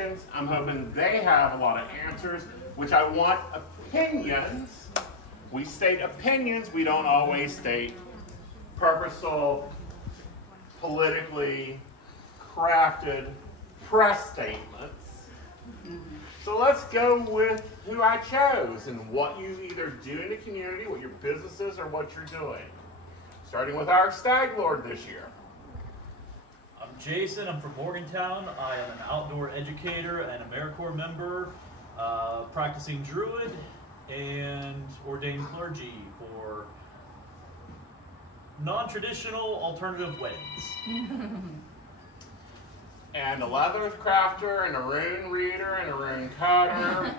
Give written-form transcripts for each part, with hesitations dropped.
questions. I'm hoping they have a lot of answers, which I want opinions. We state opinions. We don't always state purposeful, politically crafted press statements. So let's go with who I chose and what you either do in the community, what your business is, or what you're doing. Starting with our Stag Lord this year. I'm Jason. I'm from Morgantown. I am an outdoor educator and a AmeriCorps member, practicing Druid and ordained clergy for non-traditional alternative weddings. And a leather crafter, and a rune reader, and a rune cutter.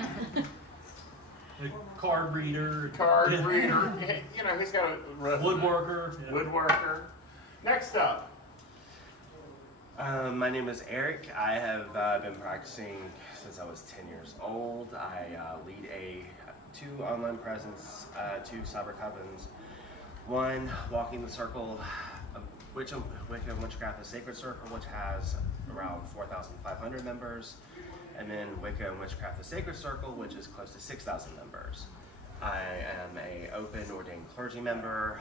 A card reader. Card reader. You know, he's got a woodworker. Yeah. Woodworker. Next up. My name is Eric. I have been practicing since I was 10 years old. I lead two online presence, 2 cyber covens. One, Walking the Circle, Wicca and Witchcraft, the Sacred Circle, which has around 4,500 members. And then Wicca and Witchcraft, the Sacred Circle, which is close to 6,000 members. I am an open ordained clergy member.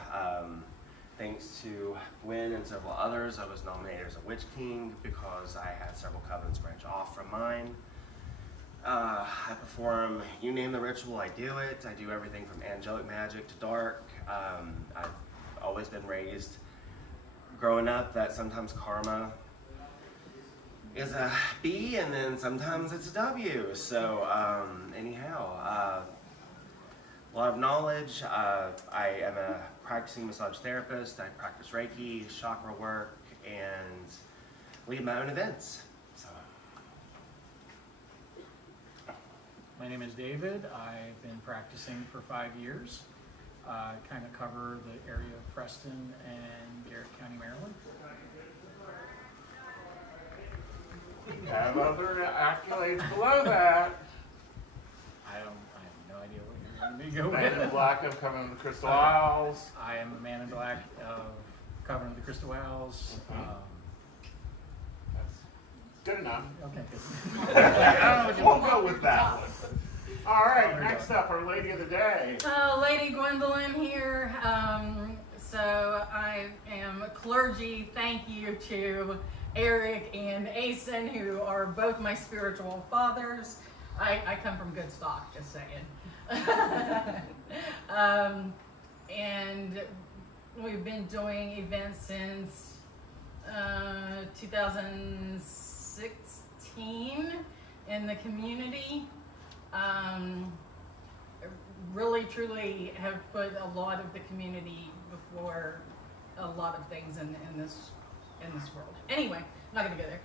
Thanks to Gwen and several others, I was nominated as a Witch King because I had several covens branch off from mine. I perform, you name the ritual, I do it. I do everything from angelic magic to dark. I've always been raised growing up that sometimes karma is a B and then sometimes it's a W. So anyhow, a lot of knowledge. I am a practicing massage therapist. I practice Reiki, chakra work, and lead my own events. So. My name is David. I've been practicing for 5 years. I kind of cover the area of Preston and Garrett County, Maryland. Have other accolades below that. I have no idea what you're going to be going Man in with. Black of Covering the Crystal Isles. I am a man in black of covering the Crystal Isles. That's good enough. Okay, good. We'll go with that one. All right, next up, our Lady of the Day. Lady Gwendolyn here. So I am clergy. Thank you to Eric and Asen, who are both my spiritual fathers. I come from good stock, just saying. And we've been doing events since 2016 in the community. Really, truly have put a lot of the community before a lot of things in this world. Anyway, I'm not gonna go there.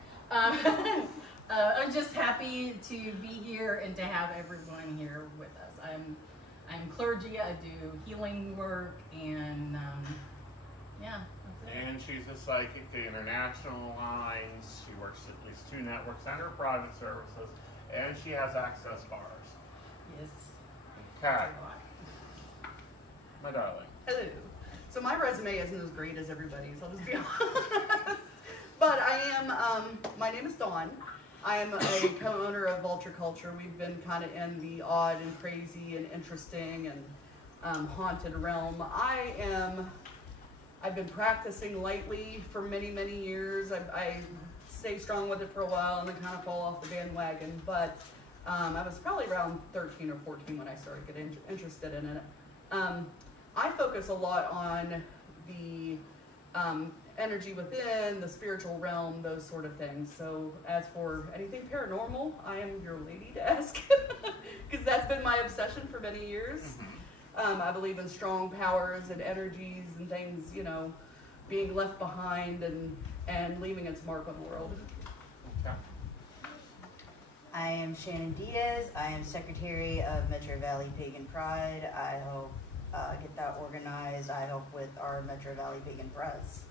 I'm just happy to be here and to have everyone here with us. I'm clergy. I do healing work, and yeah. And she's a psychic to International Lines. She works at least 2 networks and her private services, and she has access bars. Yes. Okay. My darling. Hello. So my resume isn't as great as everybody's, I'll just be honest. But I am, my name is Dawn. I am a co-owner of Vulture Culture. We've been kind of in the odd and crazy and interesting and haunted realm. I've been practicing lightly for many, many years. I stay strong with it for a while and then kind of fall off the bandwagon. But I was probably around 13 or 14 when I started getting interested in it. I focus a lot on the energy within, the spiritual realm, those sort of things. So as for anything paranormal, I am your lady to ask, because that's been my obsession for many years. I believe in strong powers and energies and things, you know, being left behind and leaving its mark on the world. Okay. I am Shannon Diaz. I am Secretary of Metro Valley Pagan Pride. I help get that organized. I help with our Metro Valley Pagan Press.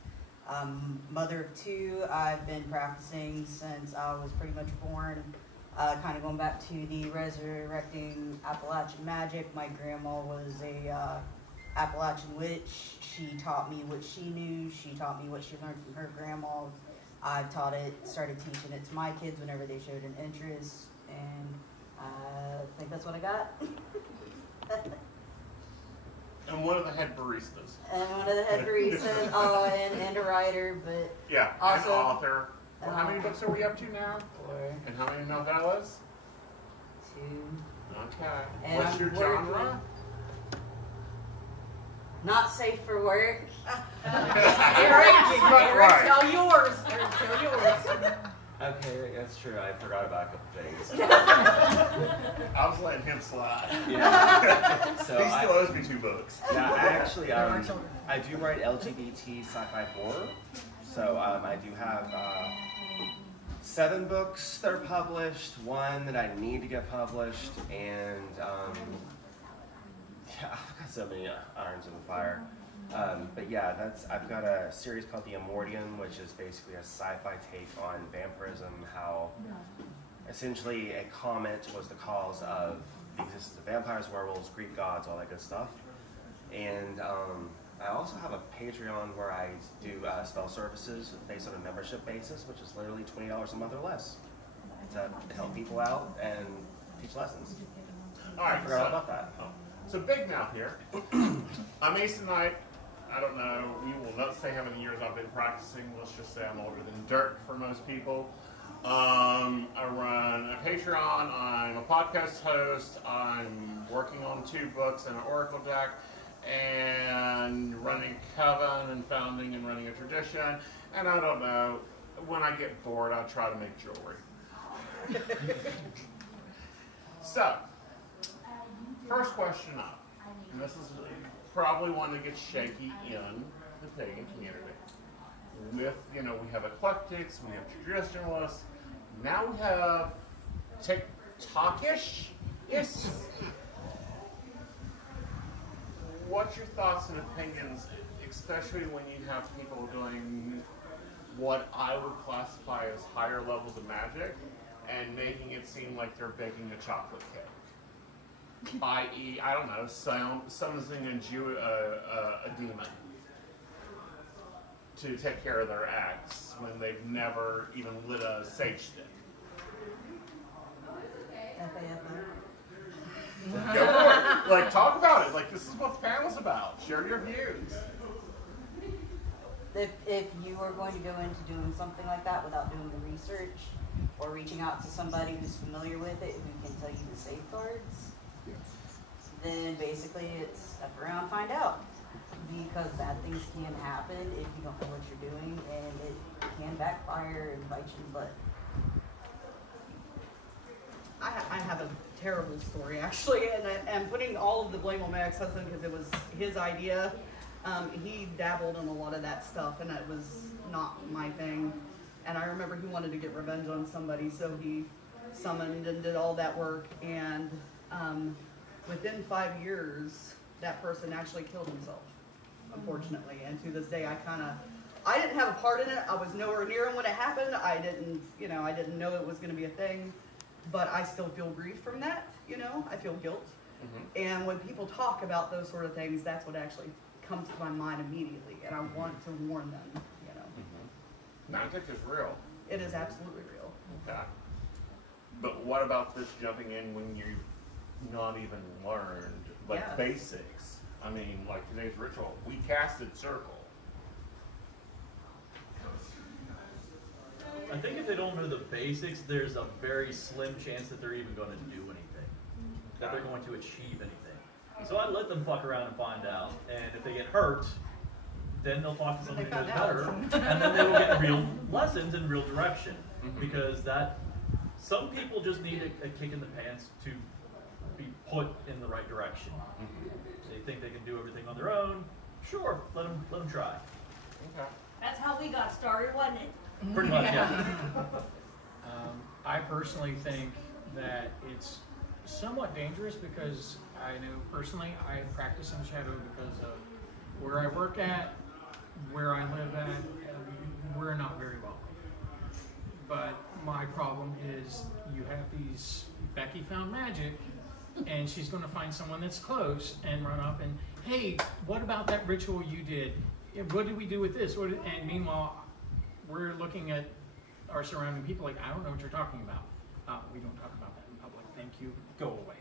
Mother of 2, I've been practicing since I was pretty much born, kind of going back to the resurrecting Appalachian magic. My grandma was a Appalachian witch. She taught me what she knew. She taught me what she learned from her grandma. I taught it, started teaching it to my kids whenever they showed an interest, and I think that's what I got. And one of the head baristas. And one of the head baristas, and a writer, but Yeah, also, an author. Well, how many books are we up to now? 4, And how many novellas? 2. Okay. And What's I'm your working- genre? Not safe for work. Eric, Right. tell yours. Eric, tell yours. Okay, that's true. I forgot about a couple things. I was letting him slide. Yeah. So He still owes me 2 books. yeah, I actually, There are children. I do write LGBT sci-fi horror. So I do have 7 books that are published, 1 that I need to get published, and yeah, I've got so many irons in the fire. But yeah, I've got a series called The Immortium, which is basically a sci-fi take on vampirism, how essentially a comet was the cause of the existence of vampires, werewolves, Greek gods, all that good stuff. And I also have a Patreon where I do spell services based on a membership basis, which is literally $20 a month or less to help people out and teach lessons. All right, I forgot all about that. So Big Mouth here. I'm Ace Knight. I don't know, we will not say how many years I've been practicing. Let's just say I'm older than dirt for most people. I run a Patreon, I'm a podcast host, I'm working on 2 books and an Oracle deck, and running a coven and founding and running a tradition. And I don't know, when I get bored, I try to make jewelry. So, first question up, and this is probably one that gets shaky in the pagan community. With, we have eclectics, we have traditionalists, now we have TikTokish. Yes. What's your thoughts and opinions, especially when you have people doing what I would classify as higher levels of magic and making it seem like they're baking a chocolate cake? I.e., I don't know, summoning a demon to take care of their acts when they've never even lit a sage stick. Go for it. Like, talk about it. Like, this is what the panel's about. Share your views. If you are going to go into doing something like that without doing the research or reaching out to somebody who's familiar with it who can tell you the safeguards, then basically it's step around, find out. Because bad things can happen if you don't know what you're doing, and it can backfire and bite you in the butt. I have a terrible story actually, and I'm putting all of the blame on my ex-husband because it was his idea. He dabbled in a lot of that stuff, and it was not my thing. And I remember he wanted to get revenge on somebody, so he summoned and did all that work. And within 5 years, that person actually killed himself, unfortunately. And to this day, I didn't have a part in it. I was nowhere near him when it happened. I didn't know it was going to be a thing. But I still feel grief from that, I feel guilt. Mm-hmm. And when people talk about those sort of things, that's what actually comes to my mind immediately. And I want to warn them, Mm-hmm. Magic is real. It is absolutely real. Okay. But what about this jumping in when you've not even learned, Yes. basics? I mean, like today's ritual, we casted circle. I think if they don't know the basics, there's a very slim chance that they're even going to do anything, that they're going to achieve anything. So I let them fuck around and find out, and if they get hurt, then they'll talk to somebody who knows better, and then they will get real lessons and real direction, because some people just need a kick in the pants to be put in the right direction. They think they can do everything on their own. Sure, let them try. Okay. That's how we got started, wasn't it? Pretty much, yeah. I personally think that it's somewhat dangerous because I know personally I practice in shadow because of where I work at, where I live at, we're not very welcome. But my problem is you have these, Becky found magic, and she's going to find someone that's close and run up and, hey, what about that ritual you did? What did we do with this? And meanwhile, we're looking at our surrounding people like, I don't know what you're talking about. We don't talk about that in public. Thank you. Go away.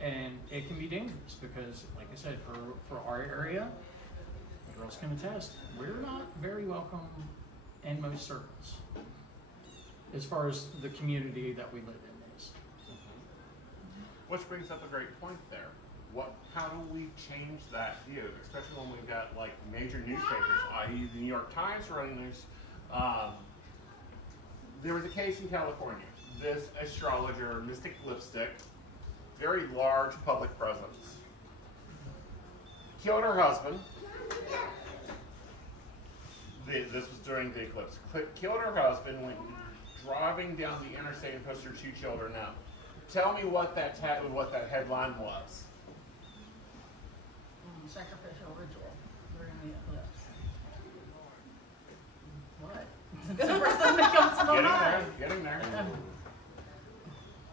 And it can be dangerous because, like I said, for our area, the girls can attest, we're not very welcome in most circles as far as the community that we live in is. Which brings up a great point there. How do we change that view, especially when we've got like major newspapers, i.e. the New York Times running this. There was a case in California. This astrologer, Mystic Lipstick, very large public presence, killed her husband. This was during the eclipse. Killed her husband, went driving down the interstate and pushed her 2 children out. Tell me what that headline was. Sacrificial ritual during the eclipse. What? That's the first thing that comes to my mind. Getting there.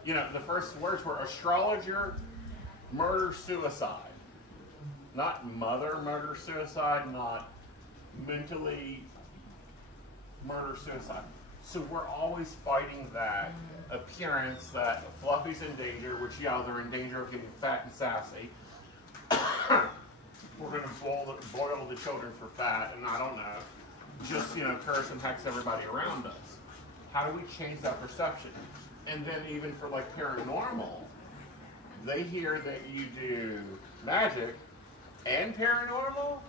You know, the first words were astrologer, murder, suicide. Not mother, murder, suicide, not mentally murder, suicide. So we're always fighting that appearance that Fluffy's in danger, which, yeah, they're in danger of getting fat and sassy. We're going to boil the children for fat, and I don't know, just, you know, curse and hex everybody around us. How do we change that perception? And then even for like paranormal, they hear that you do magic and paranormal,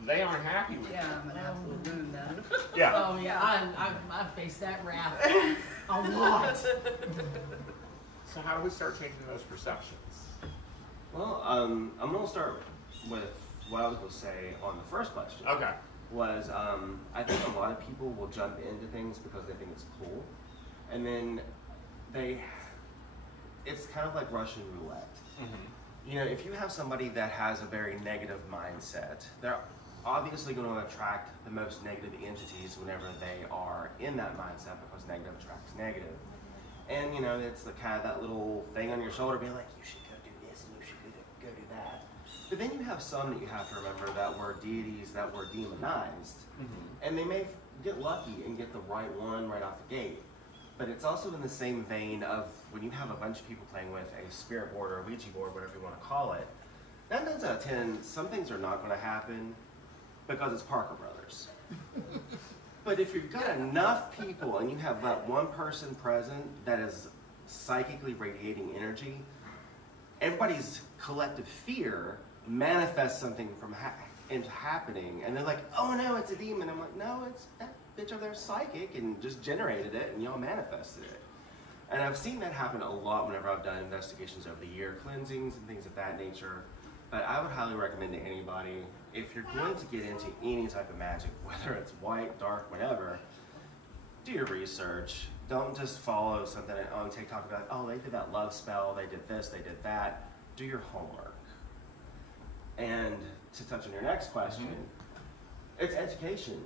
they aren't happy with Yeah, you. I'm an absolute loon then. Yeah. Oh yeah, I've faced that wrath a lot. So how do we start changing those perceptions? Well, I'm going to start with what I was going to say on the first question. Okay. Was I think a lot of people will jump into things because they think it's cool, and then it's kind of like Russian roulette. You know, if you have somebody that has a very negative mindset, they're obviously going to attract the most negative entities whenever they are in that mindset, because negative attracts negative. And you know, it's the kind of that little thing on your shoulder being like, you should go do this and you should go do that. But then you have some that you have to remember that were deities that were demonized, and they may get lucky and get the right one right off the gate. But it's also in the same vein of when you have a bunch of people playing with a spirit board or a Ouija board, whatever you want to call it, 9 times out of 10, some things are not going to happen because it's Parker Brothers. But if you've got enough people and you have that one person present that is psychically radiating energy, everybody's collective fear manifests something from into happening, and they're like, oh no, it's a demon. I'm like, no, it's that bitch over there psychic and just generated it and y'all manifested it. And I've seen that happen a lot whenever I've done investigations over the year, cleansings and things of that nature. But I would highly recommend to anybody, if you're going to get into any type of magic, whether it's white, dark, whatever, do your research. Don't just follow something on TikTok about, oh, they did that love spell, they did this, they did that. Do your homework. And to touch on your next question, it's education.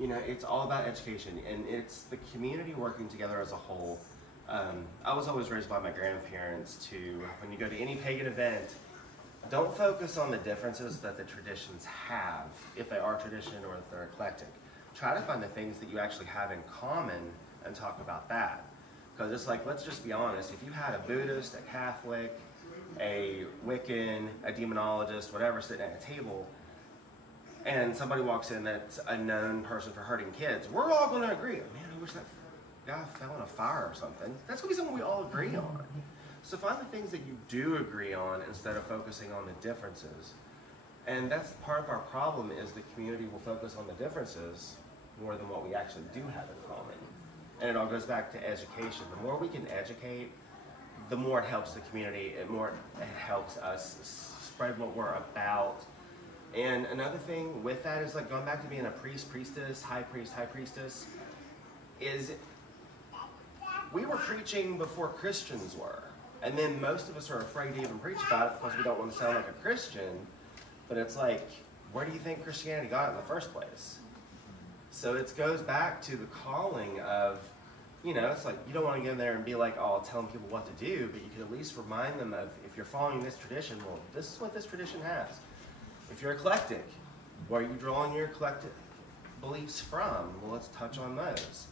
You know, it's all about education, and it's the community working together as a whole. I was always raised by my grandparents to, when you go to any pagan event, don't focus on the differences that the traditions have, if they are tradition or if they're eclectic. Try to find the things that you actually have in common and talk about that. Because it's like, let's just be honest, if you had a Buddhist, a Catholic, a Wiccan, a demonologist, whatever, sitting at a table, and somebody walks in that's a known person for hurting kids, we're all going to agree, man, I wish that guy fell in a fire or something. That's going to be something we all agree on. So find the things that you do agree on instead of focusing on the differences. And that's part of our problem, is the community will focus on the differences more than what we actually do have in common. And it all goes back to education. The more we can educate, the more it helps the community, the more it helps us spread what we're about. And another thing with that is like going back to being a priest, priestess, high priest, high priestess, is we were preaching before Christians were. And then most of us are afraid to even preach about it because we don't want to sound like a Christian. But it's like, where do you think Christianity got it in the first place? So it goes back to the calling of, you know, it's like you don't want to go in there and be like, oh, telling people what to do, but you can at least remind them of, if you're following this tradition, well, this is what this tradition has. If you're eclectic, where are you drawing your eclectic beliefs from? Well, let's touch on those.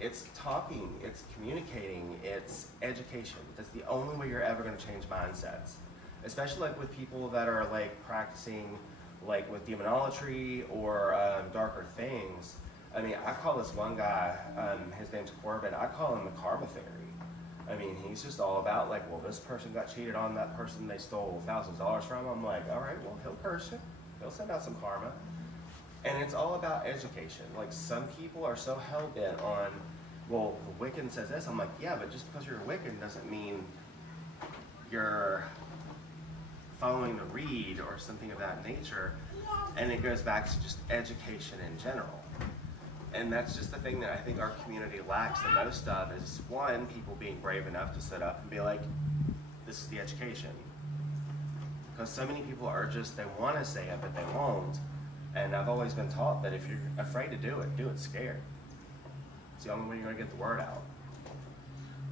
It's talking, it's communicating, it's education. That's the only way you're ever going to change mindsets. Especially like with people that are like practicing like with demonolatry or darker things. I mean, I call this one guy, his name's Corbin, I call him the karma fairy. I mean, he's just all about like, well, this person got cheated on, that person they stole thousands of dollars from. I'm like, all right, well, he'll curse you. He'll send out some karma. And it's all about education. Like, some people are so hell-bent on, well, the Wiccan says this. I'm like, yeah, but just because you're a Wiccan doesn't mean you're following the reed or something of that nature. And it goes back to just education in general. And that's just the thing that I think our community lacks the most of is, one, people being brave enough to sit up and be like, this is the education. Because so many people are just, they want to say it, but they won't. And I've always been taught that if you're afraid to do it scared. It's the only way you're going to get the word out.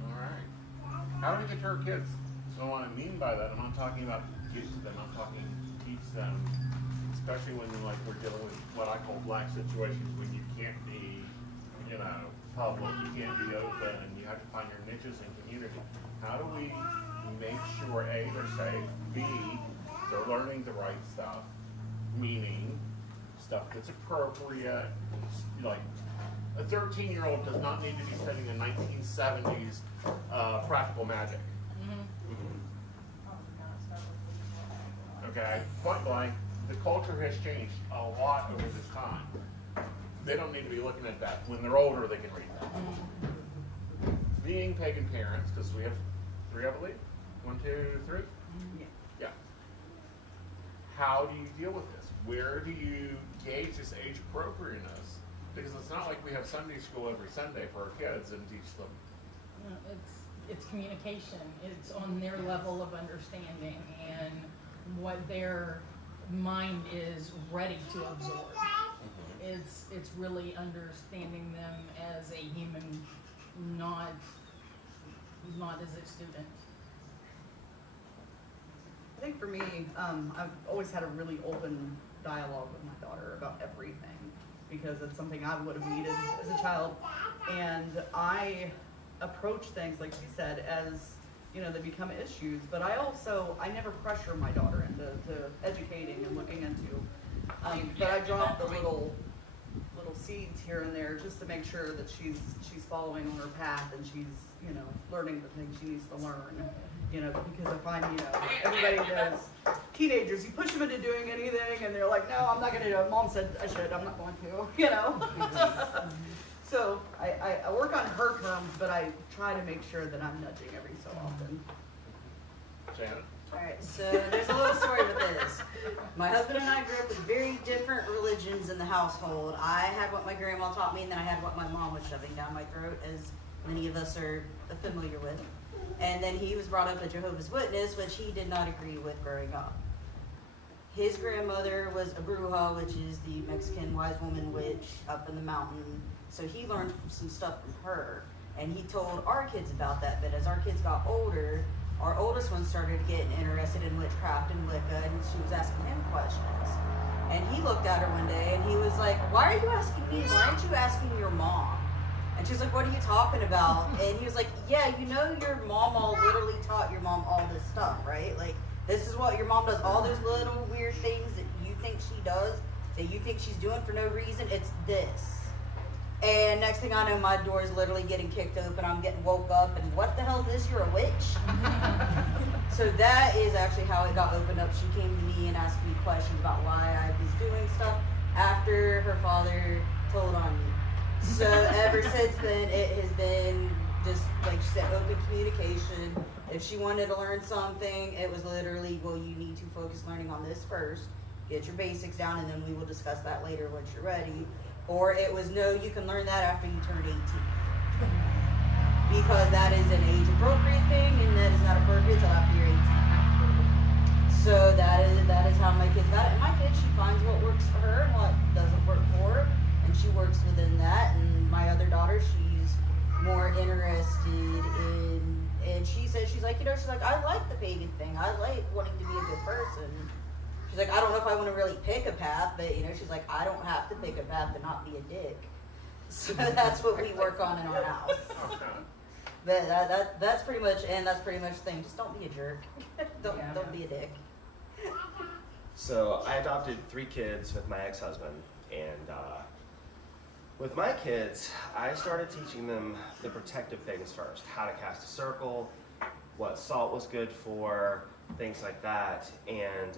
All right. How do we get to our kids? So what I mean by that, I'm not talking about get to them, I'm talking teach them. Especially when like we're dealing with what I call black situations when you can't be, you know, public, you can't be open, and you have to find your niches in community. How do we make sure A, they're safe, B, they're learning the right stuff, meaning stuff that's appropriate. Like a 13-year-old does not need to be studying the 1970s practical magic. Okay, point blank. The culture has changed a lot over this time. They don't need to be looking at that. When they're older, they can read that. Being pagan parents, because we have 3, I believe. 1, 2, 3? Yeah. How do you deal with this? Where do you gauge this age appropriateness? Because it's not like we have Sunday school every Sunday for our kids and teach them. No, it's communication. It's on their level of understanding and what their mind is ready to absorb. It's really understanding them as a human, not as a student. I think for me, I've always had a really open dialogue with my daughter about everything because it's something I would have needed as a child. And I approach things, like you said, as, you know, they become issues, but I never pressure my daughter into educating and looking into, but I drop the little seeds here and there just to make sure that she's following on her path and she's, you know, learning the things she needs to learn, you know, because I find, you know, everybody does, teenagers, you push them into doing anything and they're like, no, I'm not going to do it. Mom said I should, I'm not going to, you know. So I work on her terms, but I try to make sure that I'm nudging every so often. Janet? Alright, so there's a little story with this. My husband and I grew up with very different religions in the household. I had what my grandma taught me, and then I had what my mom was shoving down my throat, as many of us are familiar with. And then he was brought up a Jehovah's Witness, which he did not agree with growing up. His grandmother was a bruja, which is the Mexican wise woman witch up in the mountain. So he learned some stuff from her, and he told our kids about that. But as our kids got older, our oldest one started getting interested in witchcraft and Wicca, and she was asking him questions. And he looked at her one day, and he was like, why are you asking me? Why aren't you asking your mom? And she was like, what are you talking about? And he was like, yeah, you know your mom literally taught your mom all this stuff, right? Like, this is what your mom does, all those little weird things that you think she does, that you think she's doing for no reason, it's this. And next thing I know, my door is literally getting kicked open. I'm getting woke up, and what the hell is this? You're a witch? So that is actually how it got opened up. She came to me and asked me questions about why I was doing stuff after her father told on me. So ever since then, it has been just, like she said, open communication. If she wanted to learn something, it was literally, well, you need to focus learning on this first. Get your basics down, and then we will discuss that later once you're ready. Or it was, no, you can learn that after you turn 18. Because that is an age-appropriate thing, and that is not appropriate until after you're 18. So that is how my kids got it. And my kid, she finds what works for her and what doesn't work for her, and she works within that. And my other daughter, she's more interested in, and she says, she's like, you know, she's like, I like the pagan thing. I like wanting to be a good person. She's like, I don't know if I want to really pick a path, but, you know, she's like, I don't have to pick a path to not be a dick. So that's what we work on in our house. Okay. That's pretty much, and that's pretty much the thing. Just don't be a jerk. Don't be a dick. So I adopted 3 kids with my ex-husband, and with my kids, I started teaching them the protective things first, how to cast a circle, what salt was good for, things like that, and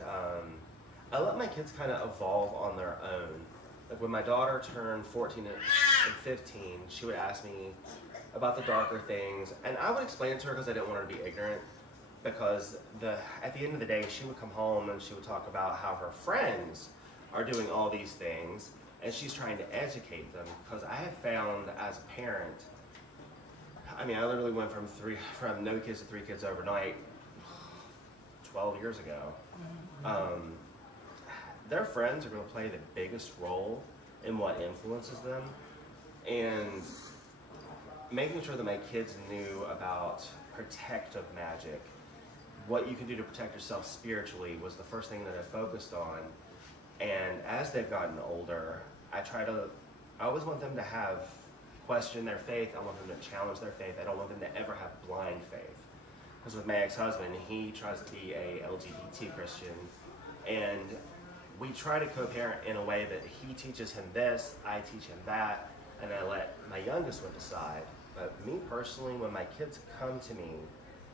I let my kids kind of evolve on their own. Like when my daughter turned 14 and 15, she would ask me about the darker things, and I would explain it to her because I didn't want her to be ignorant, because at the end of the day, she would come home and she would talk about how her friends are doing all these things, and she's trying to educate them, because I have found as a parent, I mean, I literally went from no kids to 3 kids overnight 12 years ago. Their friends are going to play the biggest role in what influences them, and making sure that my kids knew about protective magic, what you can do to protect yourself spiritually, was the first thing that I focused on. And as they've gotten older, I always want them to question their faith. I want them to challenge their faith. I don't want them to ever have blind faith. Because with my ex-husband, he tries to be a LGBT Christian, and we try to co-parent in a way that he teaches him this, I teach him that, and I let my youngest one decide. But me personally, when my kids come to me,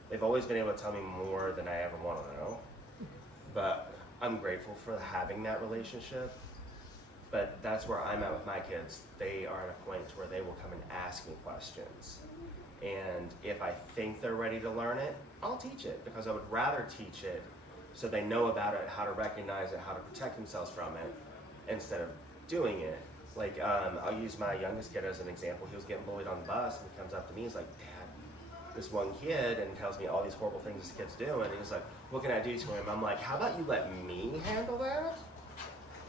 they've always been able to tell me more than I ever want to know. But I'm grateful for having that relationship. But that's where I'm at with my kids. They are at a point where they will come and ask me questions. And if I think they're ready to learn it, I'll teach it, because I would rather teach it so they know about it, how to recognize it, how to protect themselves from it, instead of doing it. Like, I'll use my youngest kid as an example. He was getting bullied on the bus, and he comes up to me, he's like, Dad, this one kid, and tells me all these horrible things this kid's doing, and he's like, what can I do to him? I'm like, how about you let me handle that?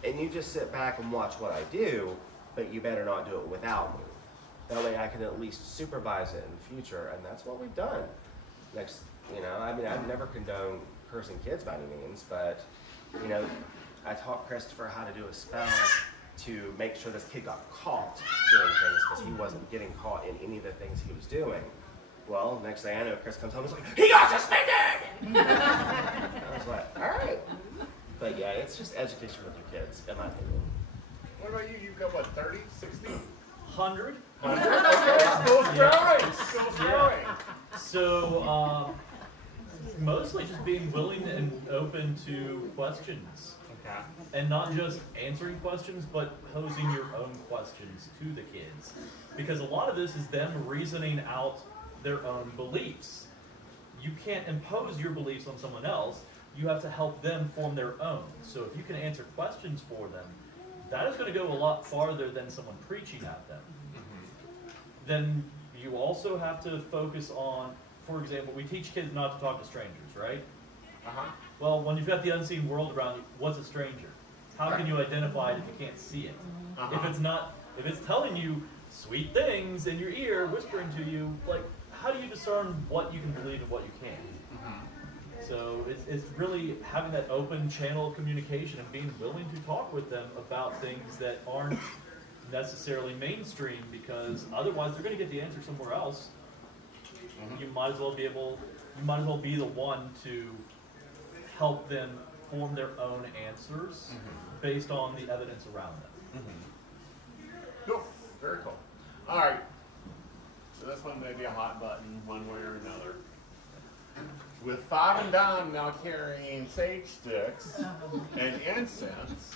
And you just sit back and watch what I do, but you better not do it without me. That way I can at least supervise it in the future, and that's what we've done. Next, I mean, I've never condoned cursing kids by any means, but, I taught Christopher how to do a spell to make sure this kid got caught doing things, because he wasn't getting caught in any of the things he was doing. Well, next thing I know, Chris comes home and is like, he got suspended! I was like, all right. But yeah, it's just education with your kids, in my opinion. What about you? You've got what, 30, 60? 100. 100? Okay, school's growing. School's growing. So, mostly just being willing and open to questions. Okay. And not just answering questions, but posing your own questions to the kids. Because a lot of this is them reasoning out their own beliefs. You can't impose your beliefs on someone else. You have to help them form their own. So if you can answer questions for them, that is going to go a lot farther than someone preaching at them. Then you also have to focus on, for example, we teach kids not to talk to strangers, right? Well, when you've got the unseen world around you, what's a stranger? How can you identify it if you can't see it? If it's telling you sweet things in your ear, whispering to you, like, how do you discern what you can believe and what you can't? So it's really having that open channel of communication and being willing to talk with them about things that aren't necessarily mainstream, because otherwise they're going to get the answer somewhere else. You might as well be the one to help them form their own answers based on the evidence around them. Cool. Very cool. All right. So this one may be a hot button one way or another. With 5 and Dime now carrying sage sticks and incense,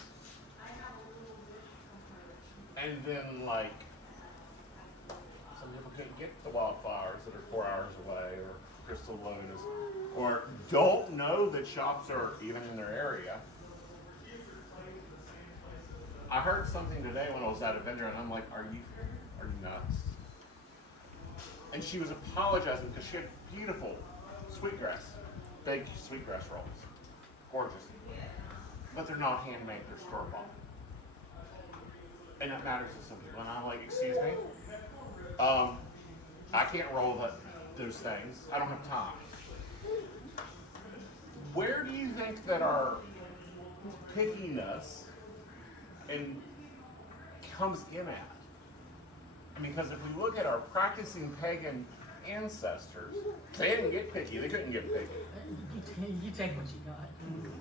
and then, like, some people couldn't get the wildflowers that are 4 hours away, or crystal lunas, or don't know that shops are even in their area. I heard something today when I was at a vendor, and I'm like, are you nuts? And she was apologizing because she had beautiful sweetgrass, baked sweetgrass rolls. Gorgeous. But they're not handmade, they're store-bought. And that matters to some people. And I'm like, excuse me? I can't roll those things. I don't have time. Where do you think that our pickiness comes in at? Because if we look at our practicing pagan ancestors, they didn't get picky. They couldn't get picky. You take what you got.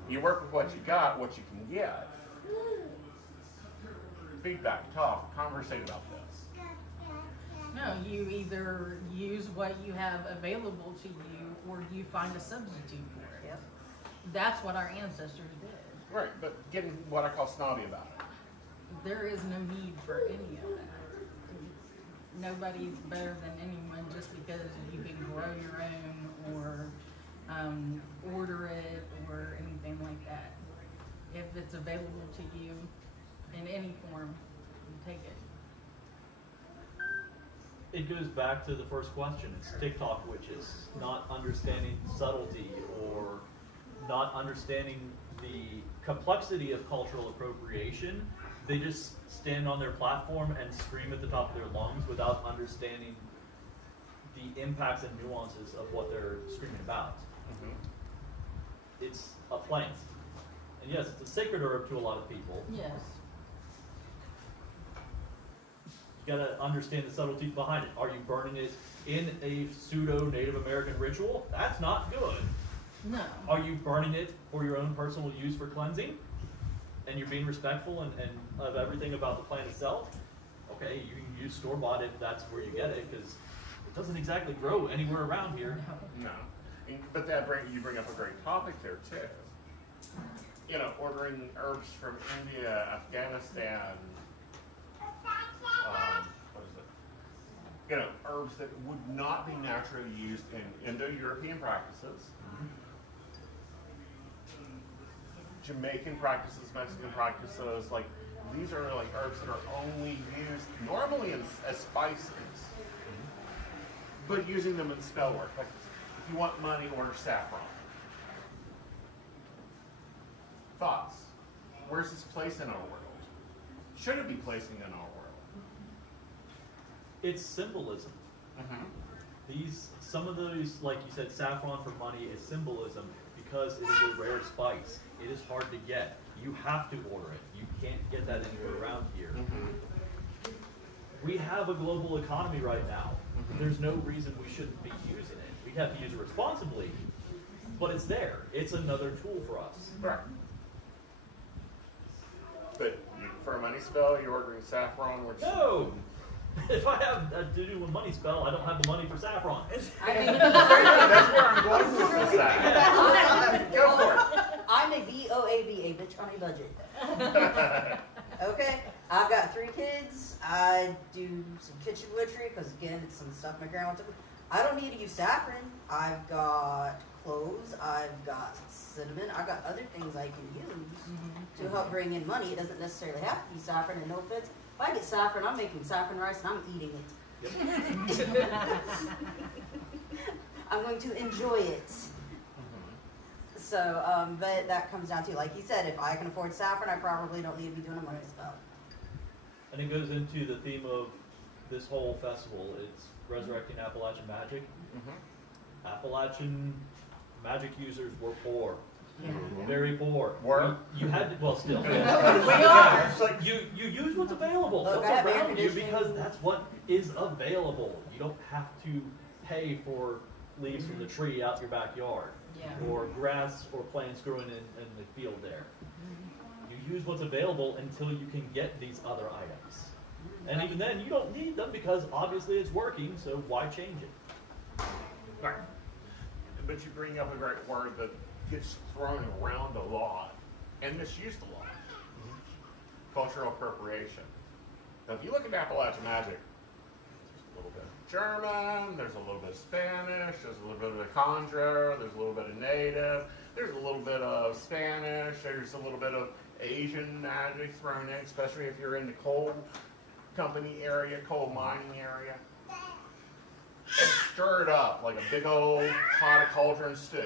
You work with what you got, what you can get. Feedback, talk, conversate about this. No, you either use what you have available to you or you find a substitute for it. Yep. That's what our ancestors did. Right, but getting what I call snobby about it. There is no need for any of that. Nobody's better than anyone just because you can grow your own or order it or anything like that. If it's available to you in any form, you take it. It goes back to the first question. It's TikTok witches, not understanding subtlety or not understanding the complexity of cultural appropriation. They just stand on their platform and scream at the top of their lungs without understanding the impacts and nuances of what they're screaming about. It's a plant. And yes, it's a sacred herb to a lot of people. Yes. You gotta understand the subtlety behind it. Are you burning it in a pseudo Native American ritual? That's not good. No. Are you burning it for your own personal use for cleansing? And you're being respectful and of everything about the plant itself? Okay, you can use store-bought if that's where you get it, because it doesn't exactly grow anywhere around here. No. But you bring up a great topic there too. You know, ordering herbs from India, Afghanistan, what is it? You know, herbs that would not be naturally used in Indo-European practices. Jamaican practices, Mexican practices, like these are like herbs that are only used normally as spices, but using them in spell work. Like if you want money, order saffron. Thoughts? Where's its place in our world? Should it be placing in our world? It's symbolism. Some of those, like you said, saffron for money is symbolism because it is a rare spice. It is hard to get. You have to order it. You can't get that anywhere around here. We have a global economy right now. There's no reason we shouldn't be using it. We have to use it responsibly, but it's there. It's another tool for us. Right. But for a money spell, you're ordering saffron, which... No! If I have to do a money spell, I don't have the money for saffron. I mean, That's where I'm going with this. Go for it. I'm a BOAB, a bitch on a budget. Okay, I've got 3 kids. I do some kitchen witchery because, again, it's some stuff my grandma took. I don't need to use saffron. I've got cloves. I've got cinnamon. I've got other things I can use to help bring in money. It doesn't necessarily have to be saffron, and no offense. If I get saffron, I'm making saffron rice and I'm eating it. Yep. I'm going to enjoy it. So, but that comes down to, like you said, if I can afford saffron, I probably don't need to be doing a money spell. And it goes into the theme of this whole festival. It's resurrecting Appalachian magic. Appalachian magic users were poor. Very poor. Were? You had to, well, still. We are. It's like you use what's available. Look, What's around you, because that's what is available. You don't have to pay for leaves from the tree out your backyard. Or grass or plants growing in the field there. You use what's available until you can get these other items. And even then, you don't need them because obviously it's working, so why change it? Right. But you bring up a great word that gets thrown around a lot and misused a lot. Cultural appropriation. Now, if you look at Appalachian magic, there's a little bit of German, there's a little bit of Spanish, there's a little bit of the Conjure, there's a little bit of Native, there's a little bit of Spanish, there's a little bit of Asian magic thrown in, especially if you're in the coal company area, coal mining area. And stir it up like a big old pot of cauldron stew.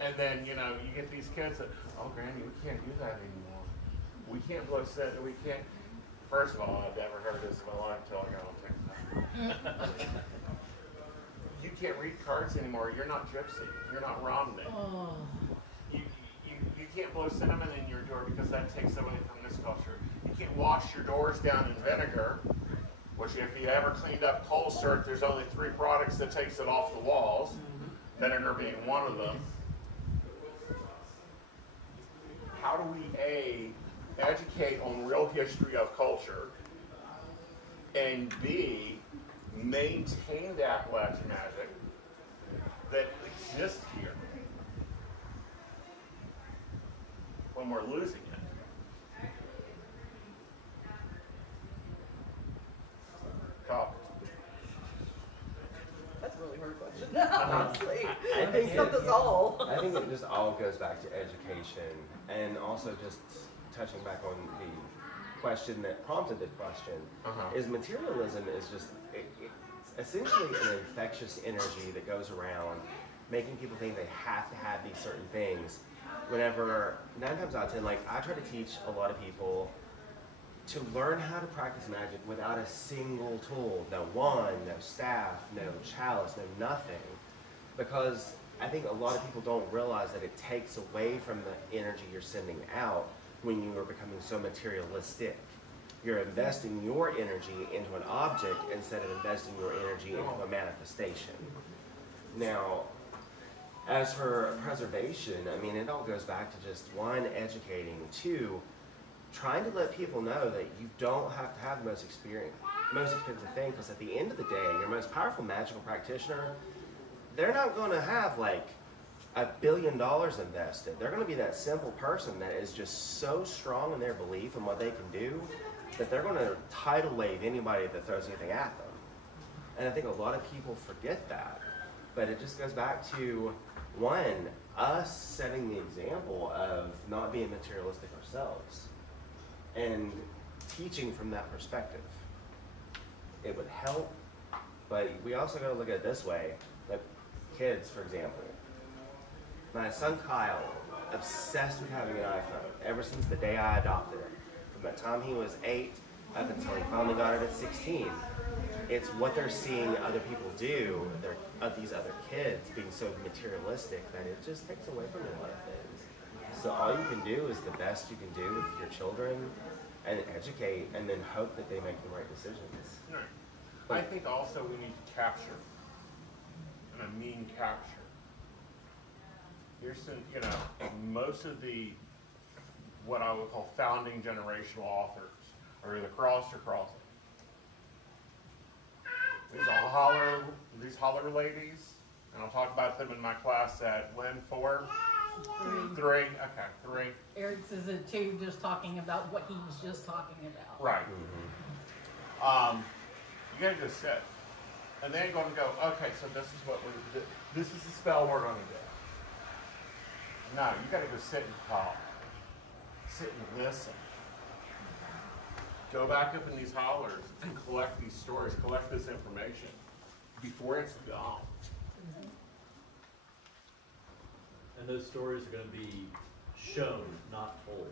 And then, you know, you get these kids that, oh, Granny, we can't do that anymore. We can't blow set, we can't. First of all, I've never heard this in my life until I got on TikTok. You can't read cards anymore. You're not gypsy. You're not Romney. You can't blow cinnamon in your door because that takes away from this culture. You can't wash your doors down in vinegar, which if you ever cleaned up coal cert, there's only 3 products that takes it off the walls, vinegar being one of them. How do we, A, educate on real history of culture, and B, maintain that black magic that exists here when we're losing it? Talk. That's a really hard question, honestly. I think It's not this all. I think it just all goes back to education, and also just touching back on the question that prompted the question, is materialism is just, it's essentially an infectious energy that goes around making people think they have to have these certain things. Whenever, 9 times out of 10, like I try to teach a lot of people to learn how to practice magic without a single tool. No wand, no staff, no chalice, no nothing. Because I think a lot of people don't realize that it takes away from the energy you're sending out when you are becoming so materialistic. You're investing your energy into an object instead of investing your energy into a manifestation. Now, as for preservation, I mean, it all goes back to just 1, educating, 2, trying to let people know that you don't have to have the most expensive thing, because at the end of the day, your most powerful magical practitioner, they're not going to have like $1 billion invested. They're going to be that simple person that is just so strong in their belief in what they can do that they're going to tidal wave anybody that throws anything at them. And I think a lot of people forget that. But it just goes back to, 1, us setting the example of not being materialistic ourselves and teaching from that perspective. It would help, but we also got to look at it this way. Like kids, for example. My son Kyle, obsessed with having an iPhone ever since the day I adopted him. From the time he was 8 up until he finally got it at 16. It's what they're seeing other people do, these other kids being so materialistic, that it just takes away from a lot of things. So all you can do is the best you can do with your children and educate, and then hope that they make the right decisions. Right. I think also we need to capture, and I mean capture. Here's some, you know, most of the, what I would call founding generational authors are either crossed or crossing. These holler ladies, and I'll talk about them in my class at when 4? 3. Okay, 3. Eric's is it too, just talking about what he was just talking about. Right. You gotta just sit. And then you're going to go, okay, so this is what this is the spell we're going to do. No, you gotta go sit and talk. Sit and listen. Go back up in these hollers and collect these stories, collect this information before it's gone. And those stories are going to be shown, not told.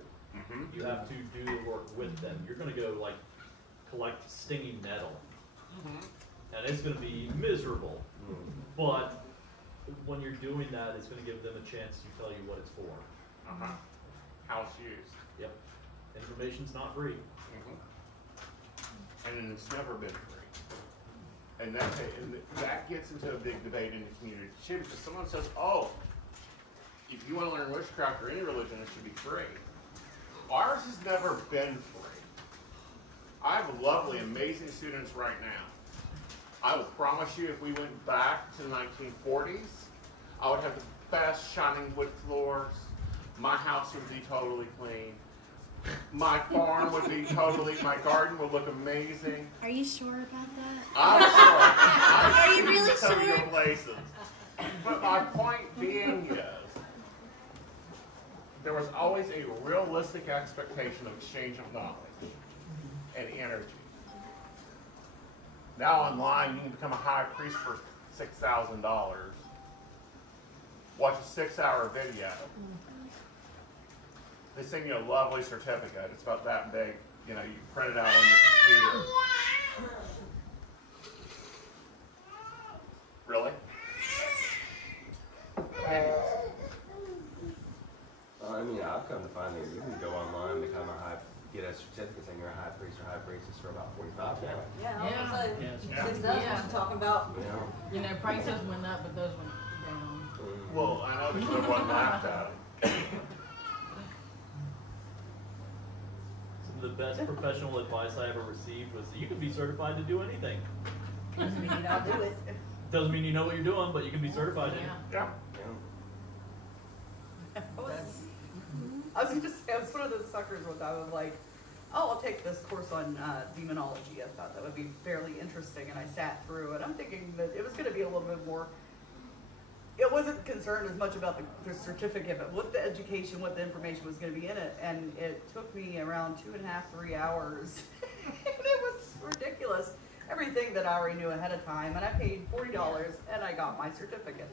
You have to do the work with them. You're going to go like collect stinging nettle, and it's going to be miserable. But when you're doing that, it's going to give them a chance to tell you what it's for. How it's used. Yep. Information's not free. And it's never been free. And that gets into a big debate in the community too, because someone says, oh, if you want to learn witchcraft or any religion, it should be free. Ours has never been free. I have lovely, amazing students right now. I will promise you, if we went back to the 1940s, I would have the best shining wood floors. My house would be totally clean. My farm would be my garden would look amazing. Are you sure about that? I'm sure. Are you really some sure? of your places. But my point being is, there was always a realistic expectation of exchange of knowledge and energy. Now online, you can become a high priest for $6,000. Watch a 6-hour video. They send you a lovely certificate. It's about that big. You know, you print it out on your computer. Really? I mean, I've come to find that you can go online, get a certificate saying you're Yeah. That's what Yeah. I'm talking about. Yeah. You know, prices went up, but those went down. Well, I know because everyone laughed at it. Some of the best professional advice I ever received was you can be certified to do anything. Doesn't mean I'll do it. Doesn't mean you know what you're doing, but you can be certified in it. Yeah. Yeah. I was just, I was one of those suckers when I was like, oh, I'll take this course on demonology. I thought that would be fairly interesting, and I sat through it. I'm thinking that it was going to be a little bit more, it wasn't concerned as much about the certificate, but what the education, what the information was going to be in it. And it took me around 2.5, 3 hours. And it was ridiculous. Everything that I already knew ahead of time, and I paid $40 and I got my certificate.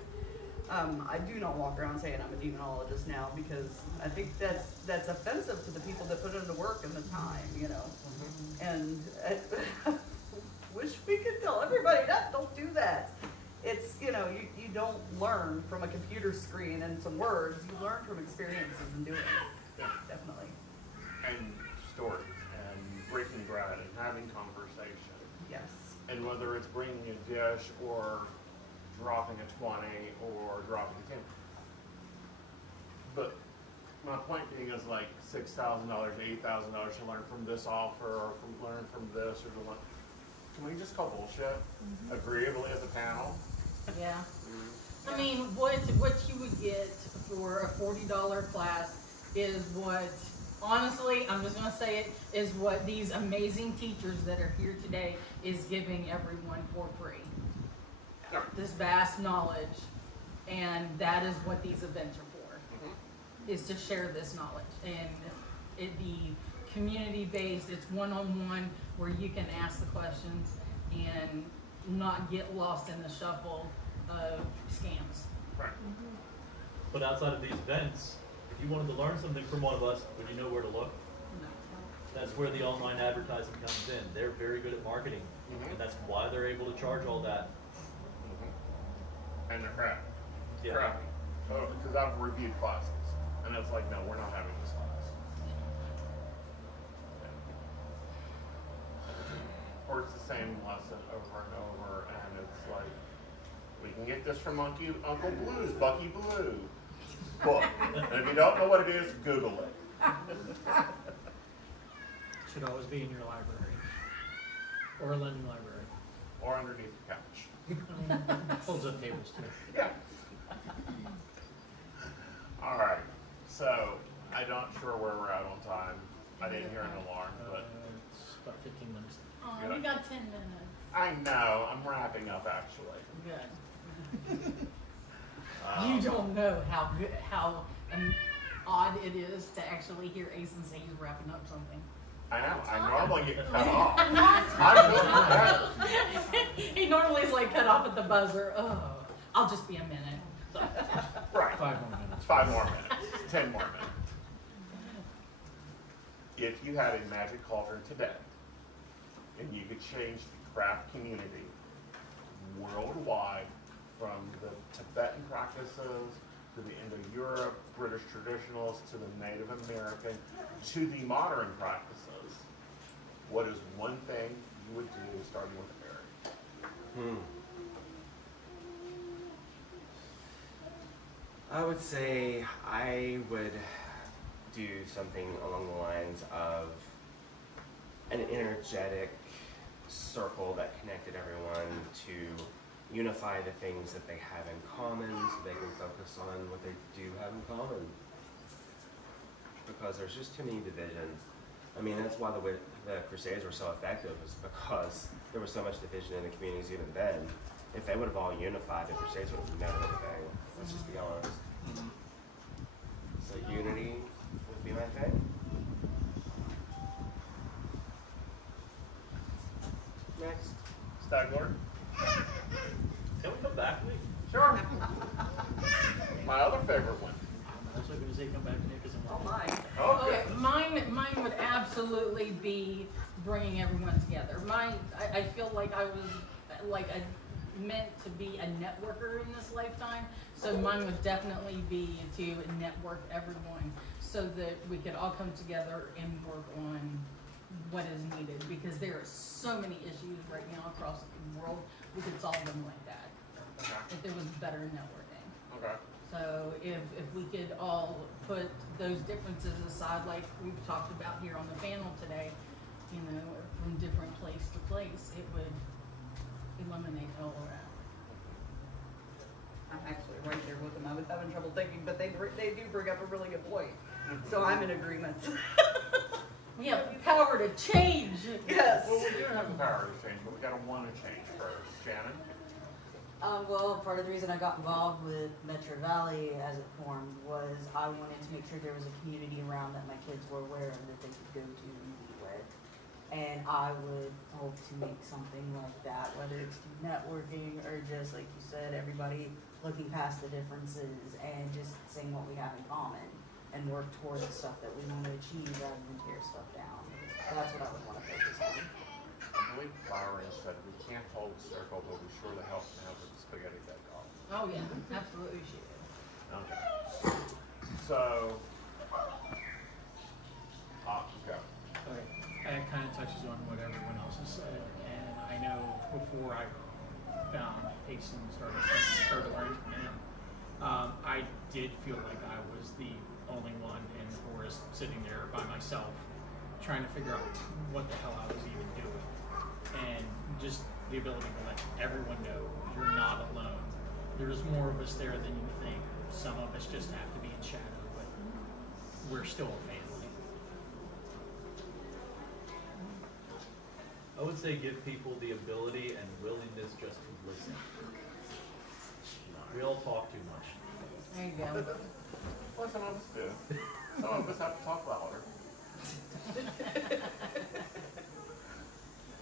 I do not walk around saying I'm a demonologist now because I think that's offensive to the people that put in the work and the time, you know. And I wish we could tell everybody that, don't do that. It's, you know, you don't learn from a computer screen and some words, you learn from experiences and doing it. Yeah. Definitely. And stories and breaking bread and having conversation. Yes. And whether it's bringing a dish or dropping a 20 or dropping a 10. But my point being is like $6,000, $8,000 to learn from this offer or learn from this or to learn. Can we just call bullshit agreeably as a panel? Yeah. I mean, what you would get for a $40 class is what, honestly, I'm just going to say it, is what these amazing teachers that are here today is giving everyone for free. Yeah. This vast knowledge, and that is what these events are for, is to share this knowledge. And it be community-based, it's one-on-one, where you can ask the questions and not get lost in the shuffle of scams. Right. But outside of these events, if you wanted to learn something from one of us, would you know where to look? No. That's where the online advertising comes in. They're very good at marketing, and that's why they're able to charge all that. And they're crap. Yeah. Crappy. Oh, because I've reviewed classes. And it's like, no, we're not having this class. Or it's the same lesson over and over, and it's like, we can get this from Uncle Blue's, Bucky Blue book. And if you don't know what it is, Google it. Should always be in your library or a lending library. Or underneath the couch. Holds up tables too. Yeah. All right. So, I'm not sure where we're at on time. I didn't hear an alarm, but It's about 15 minutes. Oh, Good. we got 10 minutes. I know. I'm wrapping up, actually. Good. You don't know how good, how odd it is to actually hear Asen say he's wrapping up something. I know. I normally get cut off. I'm doing better. He normally is like cut off at the buzzer. Oh, I'll just be a minute. So, Right. 5 more minutes. 5 more minutes. 10 more minutes. If you had a magic cauldron today, and you could change the craft community worldwide, from the Tibetan practices to the Indo-Europe, British traditionals, to the Native American, to the modern practices, what is one thing you would do starting with Eric? I would say I would do something along the lines of an energetic circle that connected everyone to unify the things that they have in common so they can focus on what they do have in common. Because there's just too many divisions. I mean, that's why the Crusades were so effective, is because there was so much division in the communities even then. If they would have all unified, the Crusades would have never been a thing. Let's just be honest. So unity would be my thing. Next. Stagler? Can we come back, please? Sure. My other favorite one. I'm also going to say come back to Nick as Oh my. Okay. Okay, mine would absolutely be bringing everyone together. I feel like I was meant to be a networker in this lifetime, so mine would definitely be to network everyone so that we could all come together and work on what is needed, because there are so many issues right now across the world. We could solve them like that if there was better networking. Okay. So if we could all put those differences aside, like we've talked about here on the panel today, you know, from different place to place, it would eliminate all of that. I'm actually right there with them. I was having trouble thinking, but they do bring up a really good point. So I'm in agreement. We have the power to change. Yes. Well, we do have the power to change, but we gotta want to change first. Shannon? Well, part of the reason I got involved with Metro Valley as it formed was I wanted to make sure there was a community around that my kids were aware of that they could go to and be with. And I would hope to make something like that, whether it's through networking or just, like you said, everybody looking past the differences and just seeing what we have in common and work towards the stuff that we want to achieve rather than tear stuff down. So that's what I would want to focus on. I believe Byron said we can't hold circle, but we surely help now with the spaghetti dead dog. Oh yeah, absolutely she is. Okay. So, go. Okay. It kind of touches on what everyone else has said, and I know before I found Pace and started learning from him, I did feel like I was the only one in the forest sitting there by myself, trying to figure out what the hell I was even doing. And just the ability to let everyone know you're not alone. There's more of us there than you think. Some of us just have to be in shadow, but we're still a family. I would say give people the ability and willingness just to listen. We all talk too much. There you go. Well, some of us do. Some of us have to talk louder.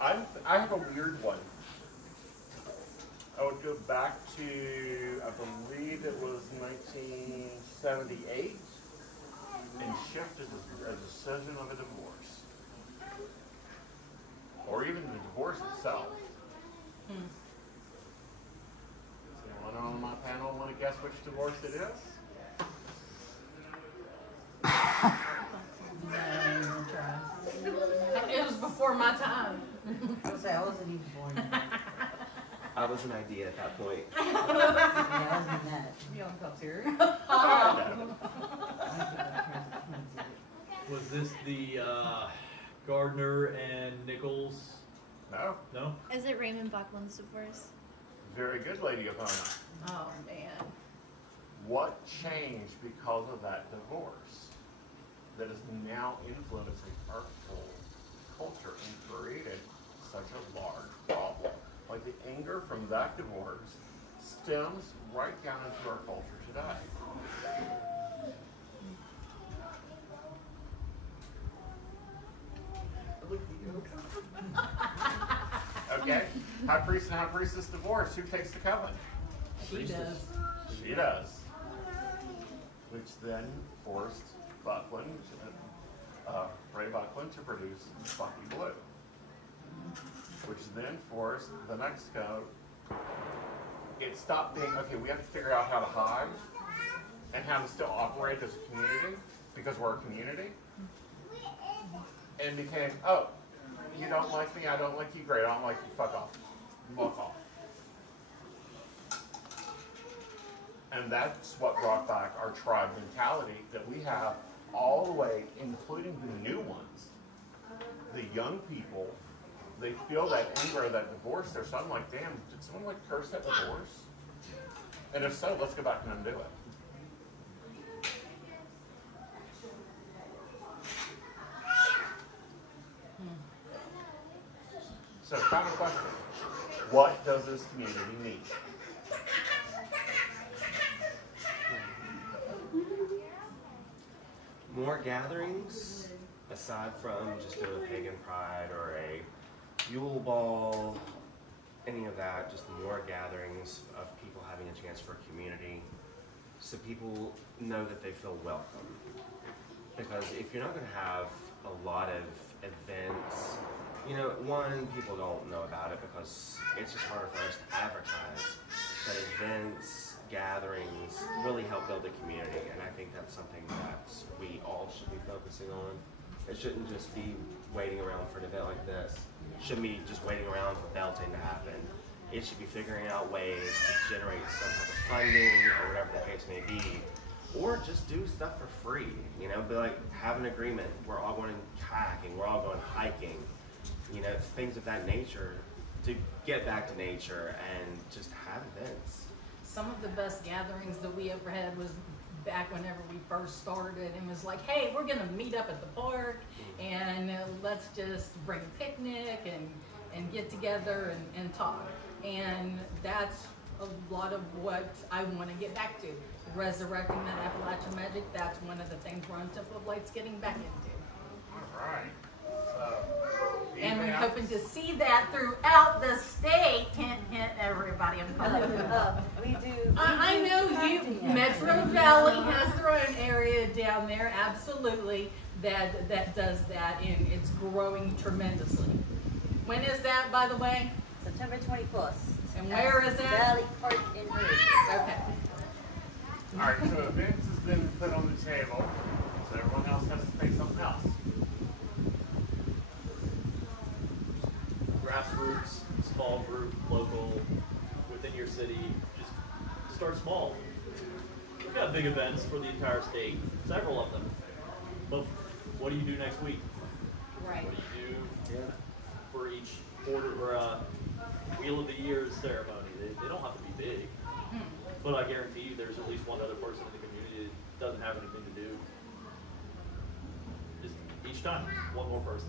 I have a weird one. I would go back to, I believe it was 1978, and shifted a decision of a divorce. Or even the divorce itself. Does anyone on my panel want to guess which divorce it is? It was before my time. I was say I wasn't even born yet. I was an idea at that point. Yeah, I wasn't even that. Young comes here. Was this the Gardner and Nichols? No. No? Is it Raymond Buckland's divorce? Very good, Lady Opona. Oh man. What changed because of that divorce that is now influencing our full culture and created such a large problem? Like the anger from that divorce stems right down into our culture today. Look at you. Okay, high priest and high priestess divorce. Who takes the covenant? She does. She does. Which then forced Buckland, Ray Buckland, to produce Bucky Blue. Which then forced the next code. It stopped being, okay, we have to figure out how to hive and how to still operate as a community because we're a community. And became, oh, you don't like me, I don't like you, great, I don't like you, fuck off. Walk off. And that's what brought back our tribe mentality that we have all the way, including the new ones. The young people, they feel that anger, that divorce there. So I'm like, damn, did someone like curse that divorce? And if so, let's go back and undo it. So final question. What does this community need? More gatherings, aside from just doing a pagan pride or a Yule Ball, any of that, just more gatherings of people having a chance for community so people know that they feel welcome. Because if you're not going to have a lot of events, you know, one, people don't know about it because it's just harder for us to advertise. But events, gatherings really help build a community, and I think that's something that we all should be focusing on. It shouldn't just be waiting around for an event like this. It shouldn't be just waiting around for belting to happen. It should be figuring out ways to generate some type of funding or whatever the case may be. Or just do stuff for free, you know, be like, have an agreement. We're all going kayaking, we're all going hiking, you know, things of that nature to get back to nature and just have events. Some of the best gatherings that we ever had was back whenever we first started, and was like, hey, we're gonna meet up at the park and let's just bring a picnic and get together and talk. And that's a lot of what I want to get back to. Resurrecting that Appalachian magic, that's one of the things we're on Temple of Light's getting back into. All right. And we're hoping to see that throughout the state. Hint, hint, everybody. We do. I know you, Metro Valley has their own area down there, absolutely, that does that, and it's growing tremendously. When is that, by the way? September 21st. And where is that? Valley Park in Ridge. Okay. All right, so events has been put on the table, so everyone else has to pick something else. Grassroots, small group, local, within your city. Just start small. We've got big events for the entire state, several of them. But what do you do next week? Right. What do you do for each order or Wheel of the Year ceremony? They don't have to be big. But I guarantee you there's at least one other person in the community that doesn't have anything to do. Just each time, one more person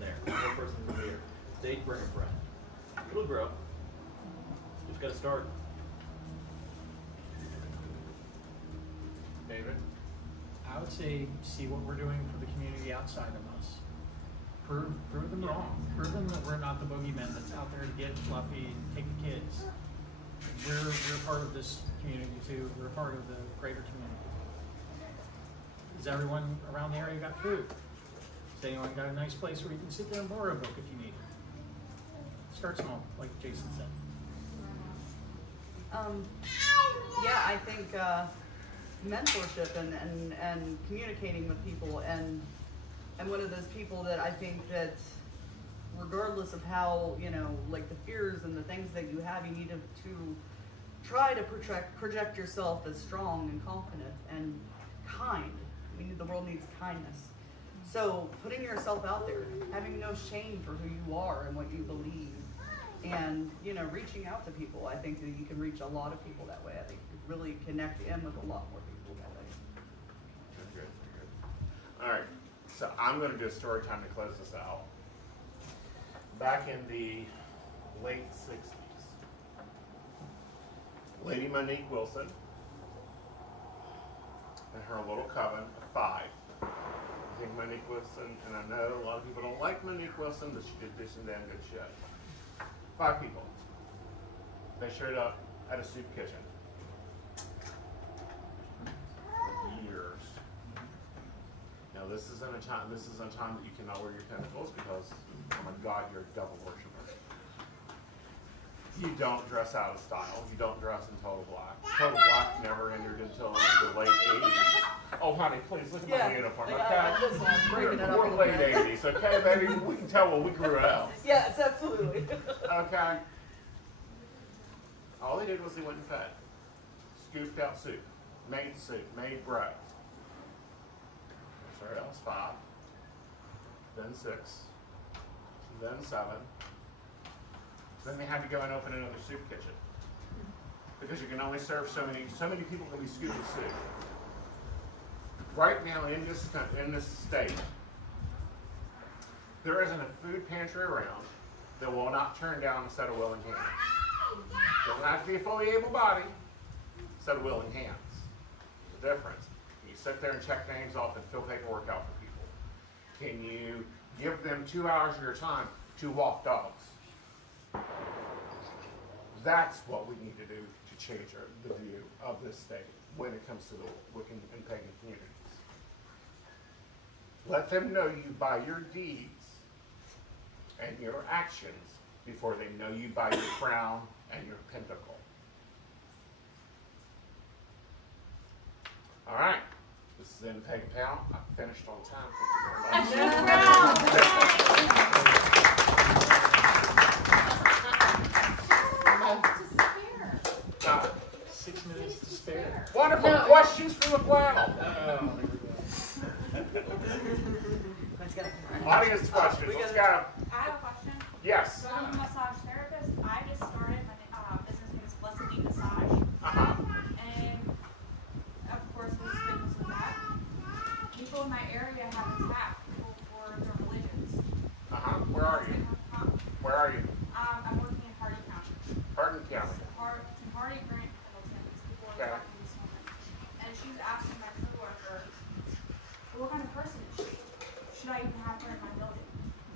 there, one more person from here. They bring a friend. It'll grow. Just got to start. David? I would say see what we're doing for the community outside of us. Prove them wrong. Prove them that we're not the boogeymen that's out there to get fluffy and take the kids. We're part of this community too. We're a part of the greater community. Does everyone around the area got food? Does anyone got a nice place where you can sit there and borrow a book if you need it? Start small, like Jason said. Yeah, I think mentorship and communicating with people, and I'm one of those people that I think that regardless of how, you know, like the fears and the things that you have, you need to try to project yourself as strong and confident and kind. The world needs kindness. So putting yourself out there, having no shame for who you are and what you believe, and, you know, reaching out to people. I think that you can reach a lot of people that way. I think you really connect in with a lot more people that way. Good. All right, so I'm going to do a story time to close this out. Back in the late 60s, Lady Monique Wilson and her little coven of 5. I think Monique Wilson, and I know a lot of people don't like Monique Wilson, but she did do some damn good shit. 5 people. They showed up at a soup kitchen. For years. Now this is a time that you cannot wear your tentacles because, oh my God, you're a devil worshiper. You don't dress out of style. You don't dress in total black. Total black never entered until the late 80s. Oh, honey, please look at my uniform, okay? We're late 80s, okay, baby? We can tell when we grew up. Yes, absolutely. Okay? All they did was they went and fed. Scooped out soup. Made bread. Sorry, that was 5. Then 6. Then 7. Then they had to go and open another soup kitchen. Because you can only serve so many people can be scooping soup. Right now in this state, there isn't a food pantry around that will not turn down a set of willing hands. Doesn't have to be a fully able-bodied set of willing hands. There's a difference. You sit there and check names off and fill paperwork out for people. Can you give them 2 hours of your time to walk dogs? That's what we need to do to change the view of this state when it comes to the Wiccan and pagan communities. Let them know you by your deeds and your actions before they know you by your crown and your pentacle. All right. is in Pagan Panel. I finished on time. Thank you I'm very much. 6 minutes to spare. Wonderful No. questions from the panel. Audience questions. Let's go. I have a question. Yes. So I'm a massage therapist. I just started my business name is Blessed Deep Massage. And of course, there's stigmas with that. People in my area have attacked people for their religions. Where are you? Where are you? I'm working in Hardin County. Hardin County. It's in Hardin, Grant, Middleton. These people are Okay. attacking this woman. And she's asking my coworker, what kind of person is she? Should I even have her in my building?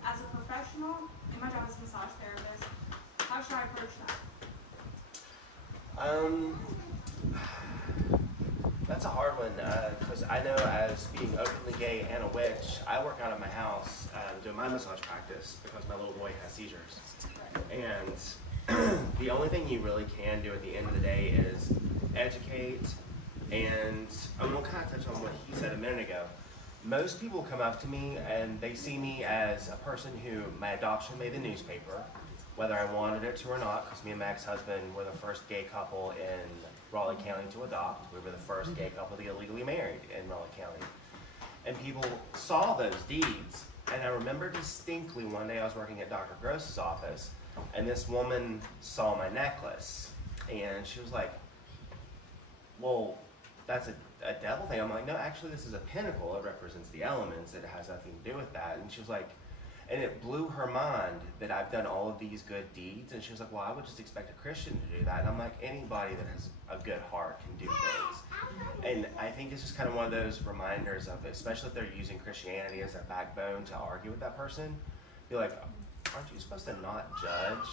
As a professional, and my job is a massage therapist, how should I approach that? That's a hard one, because I know as being openly gay and a witch, I work out of my house doing my massage practice because my little boy has seizures. And the only thing you really can do at the end of the day is educate, and I'm going to kind of touch on what he said a minute ago. Most people come up to me and they see me as a person who my adoption made the newspaper, whether I wanted it to or not, because me and my ex-husband were the first gay couple in Raleigh County to adopt. We were the first gay couple to get legally married in Raleigh County. And people saw those deeds. And I remember distinctly one day I was working at Dr. Gross's office, and this woman saw my necklace. And she was like, well, that's a devil thing. I'm like, no, actually this is a pinnacle. It represents the elements. It has nothing to do with that. And she was like, and it blew her mind that I've done all of these good deeds. And she was like, well, I would just expect a Christian to do that. And I'm like, anybody that has a good heart can do things. And I think it's just kind of one of those reminders of, especially if they're using Christianity as their backbone to argue with that person, be like, aren't you supposed to not judge?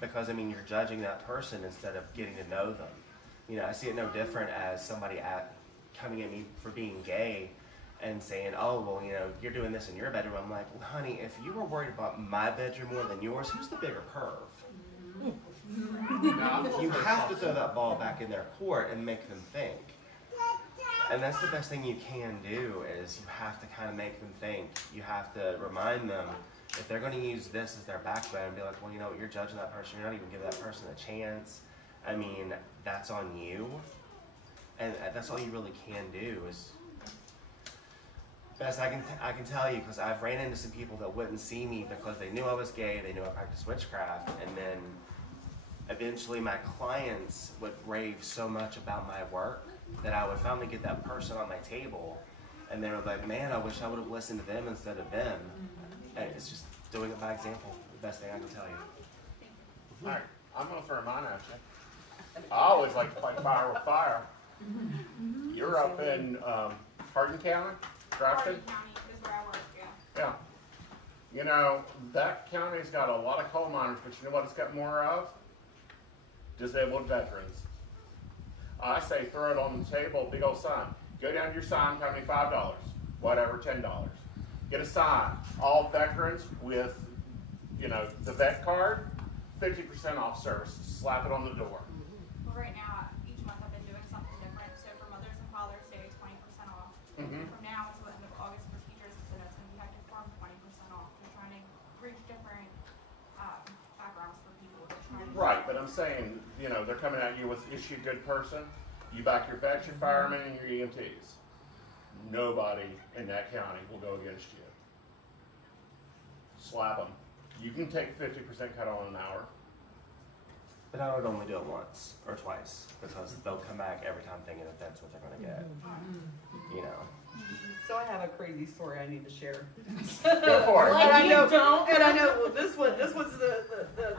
Because, I mean, you're judging that person instead of getting to know them. You know, I see it no different as somebody coming at me for being gay and saying, oh, well, you know, you're doing this in your bedroom. I'm like, well, honey, if you were worried about my bedroom more than yours, who's the bigger perv? You have to throw that ball back in their court and make them think. And that's the best thing you can do, is you have to kind of make them think. You have to remind them, if they're going to use this as their backbone, be like, well, you know, you're judging that person. You're not even giving that person a chance. I mean, that's on you. And that's all you really can do is, best I can tell you, because I've ran into some people that wouldn't see me because they knew I was gay, they knew I practiced witchcraft, and then eventually my clients would rave so much about my work that I would finally get that person on my table, and they were like, man, I wish I would have listened to them instead of them. And it's just doing it by example, the best thing I can tell you. All right, I'm going to throw mine at you. I always like to fight fire with fire. You're up in Hardin County? Grafton? Hardin County is where I work, yeah. Yeah. You know, that county's got a lot of coal miners, but you know what it's got more of? Disabled veterans. I say throw it on the table, big old sign. Go down to your sign, tell me $5, whatever, $10. Get a sign. All veterans with, you know, the vet card, 50% off service. Slap it on the door. Well, right now, each month I've been doing something different. So for Mother's and Father's Day, 20% off. From now until the end of August for Teachers, so that's going to be active form, 20% off. We're trying to reach different backgrounds for people. Right, but I'm saying, you know, they're coming at you with, is she a good person? You back your vets, your firemen, and your EMTs. Nobody in that county will go against you. Slap them. You can take 50% cut on an hour. But I would only do it once or twice, because they'll come back every time thinking that that's what they're going to get. You know. So I have a crazy story I need to share. Go for it. And I know, well, this was the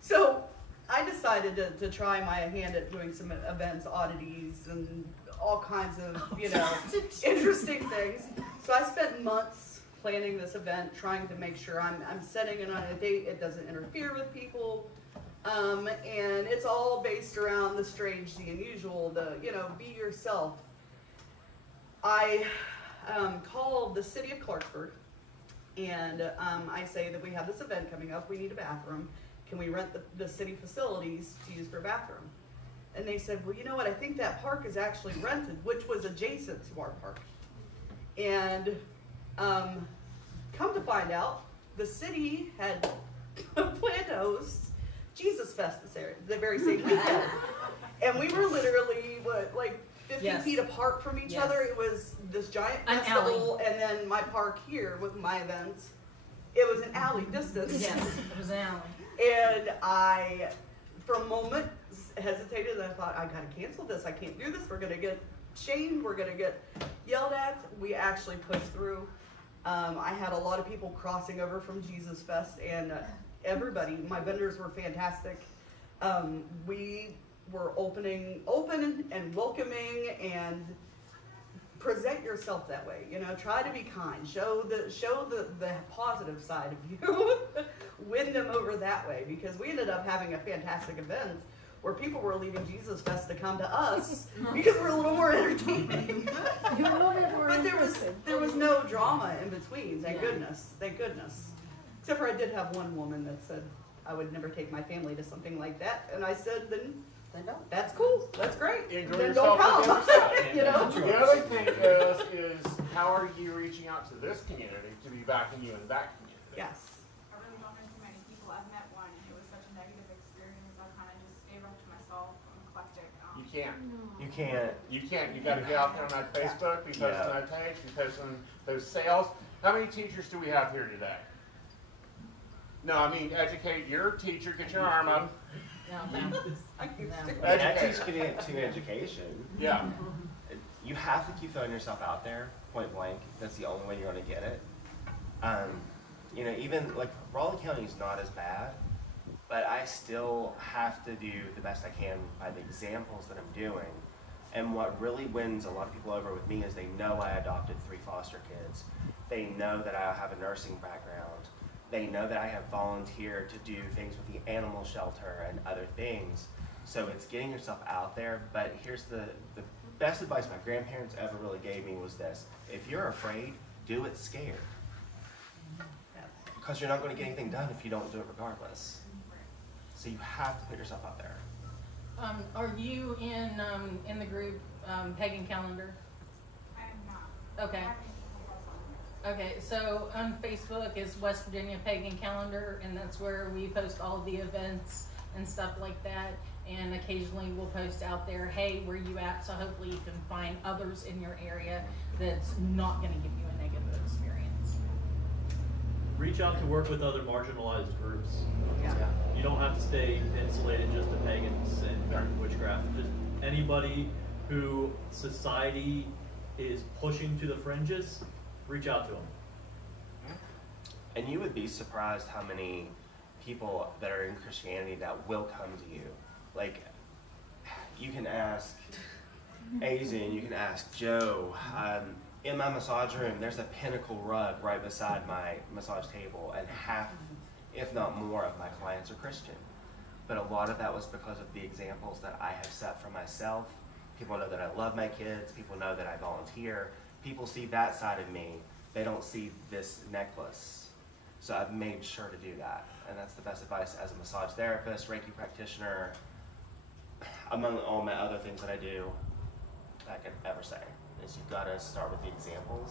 so I decided to try my hand at doing some events, oddities, and all kinds of, you know, interesting things. So I spent months planning this event, trying to make sure I'm setting it on a date, it doesn't interfere with people, and it's all based around the strange, the unusual, the, you know, be yourself. I called the city of Clarksburg, and I say that we have this event coming up, we need a bathroom. Can we rent the city facilities to use for a bathroom? And they said, well, you know what, I think that park is actually rented, which was adjacent to our park. And come to find out, the city had planned to host Jesus Fest this area, the very same weekend. And we were literally, what, like 50 Yes. feet apart from each Yes. other. It was this giant An festival, and then my park here with my events. It was an alley distance. Yes, it was an alley. And I, for a moment, hesitated, and I thought, I gotta cancel this. I can't do this. We're gonna get shamed. We're gonna get yelled at. We actually pushed through. I had a lot of people crossing over from Jesus Fest, and everybody, my vendors were fantastic. We were open and welcoming, and present yourself that way. You know, try to be kind. Show the positive side of you. Win them over that way, because we ended up having a fantastic event where people were leaving Jesus Fest to come to us because we're a little more entertaining. But there was no drama in between. Thank goodness. Thank goodness. Except for I did have one woman that said I would never take my family to something like that, and I said, then don't. That's cool. That's great. Enjoy Then yourself don't come. on the other side. You know. The other thing is how are you reaching out to this community to be backing you in that community? Yes. I really don't know too many people. I've met one, and it was such a negative experience. I kind of just gave up to myself. I'm eclectic. You can't. You can't. You can't. You got to get out there on that Facebook, be posting that page, be posting those sales. How many teachers do we have here today? No, I mean educate your teacher. Get your arm up. I teach to education. Yeah. You have to keep throwing yourself out there, point blank. That's the only way you're going to get it. You know, even like Raleigh County is not as bad, but I still have to do the best I can by the examples that I'm doing. And what really wins a lot of people over with me is they know I adopted 3 foster kids. They know that I have a nursing background. They know that I have volunteered to do things with the animal shelter and other things. So it's getting yourself out there. But here's the best advice my grandparents ever really gave me was this: if you're afraid, do it scared. Because you're not going to get anything done if you don't do it regardless. So you have to put yourself out there. Are you in the group Pagan Calendar? I am not. Okay. I haven't even heard of something. Okay, so on Facebook is West Virginia Pagan Calendar, and that's where we post all the events and stuff like that. And occasionally we'll post out there, hey, where you at? So hopefully you can find others in your area that's not going to give you a negative experience. Reach out to work with other marginalized groups. Yeah. You don't have to stay insulated just to pagans and witchcraft. Just anybody who society is pushing to the fringes, reach out to them. And you would be surprised how many people that are in Christianity that will come to you. Like, you can ask Aizen, you can ask Joe. In my massage room, there's a pinnacle rug right beside my massage table, and half, if not more, of my clients are Christian. But a lot of that was because of the examples that I have set for myself. People know that I love my kids. People know that I volunteer. People see that side of me. They don't see this necklace. So I've made sure to do that. And that's the best advice as a massage therapist, Reiki practitioner, among all my other things that I do, I could ever say, is you've got to start with the examples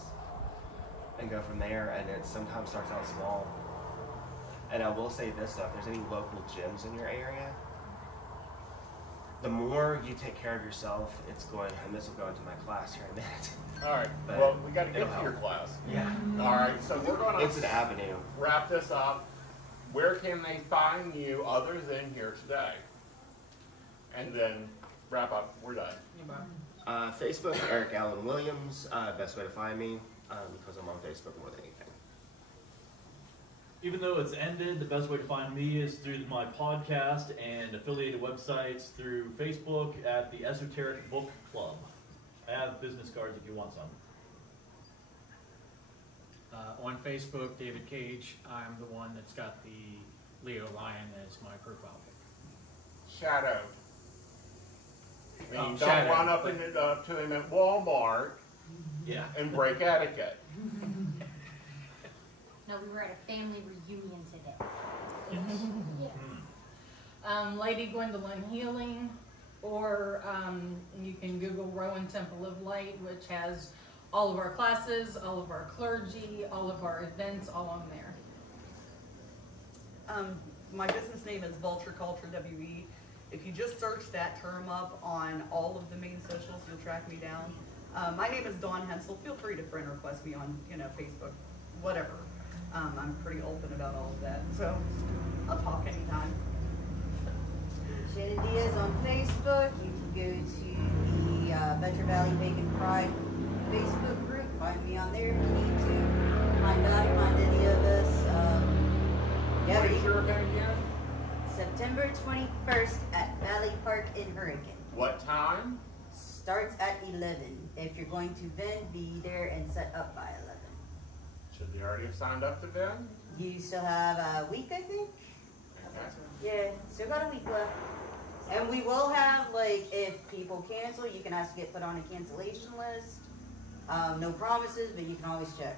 and go from there. And it sometimes starts out small. And I will say this though, if there's any local gyms in your area, the more you take care of yourself, it's going, and this will go into my class here in a minute. All right. But Well, we got to it'll get to your help. class. Yeah. All right. So we're going to It's an avenue. wrap this up. Where can they find you other than here today? And then wrap up. We're done. Facebook, Eric Allen Williams. Best way to find me, because I'm on Facebook more than anything. Even though it's ended, the best way to find me is through my podcast and affiliated websites through Facebook at the Esoteric Book Club. I have business cards if you want some. On Facebook, David Cage. I'm the one that's got the Leo Lion as my profile pic. Shadow. I mean, don't Shadow, run up but- to him at Walmart Yeah. and break etiquette. No, we were at a family reunion today. Yes. Yeah. Lady Gwendolyn Healing, or you can Google Rowan Temple of Light, which has all of our classes, all of our clergy, all of our events, all on there. My business name is Vulture Culture WE. If you just search that term up on all of the main socials, you'll track me down. My name is Dawn Hensel. Feel free to friend request me on, Facebook, whatever. I'm pretty open about all of that, so I'll talk anytime. Shannon Diaz on Facebook. You can go to the Metro Valley Pagan Pride Facebook group. Find me on there if you need to. Find any of us. What is your event again? September 21st at Valley Park in Hurricane. What time? Starts at 11. If you're going to Vin, be there and set up by 11. Should they already have signed up to Vin? You still have a week, I think? Okay. Yeah, still got a week left. And we will have, if people cancel, you can ask to get put on a cancellation list. No promises, but you can always check.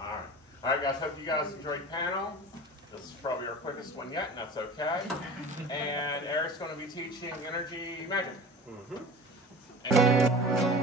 Alright. Alright guys, hope you guys enjoyed panel. This is probably our quickest one yet, and that's okay. And Eric's going to be teaching energy magic. Mm-hmm.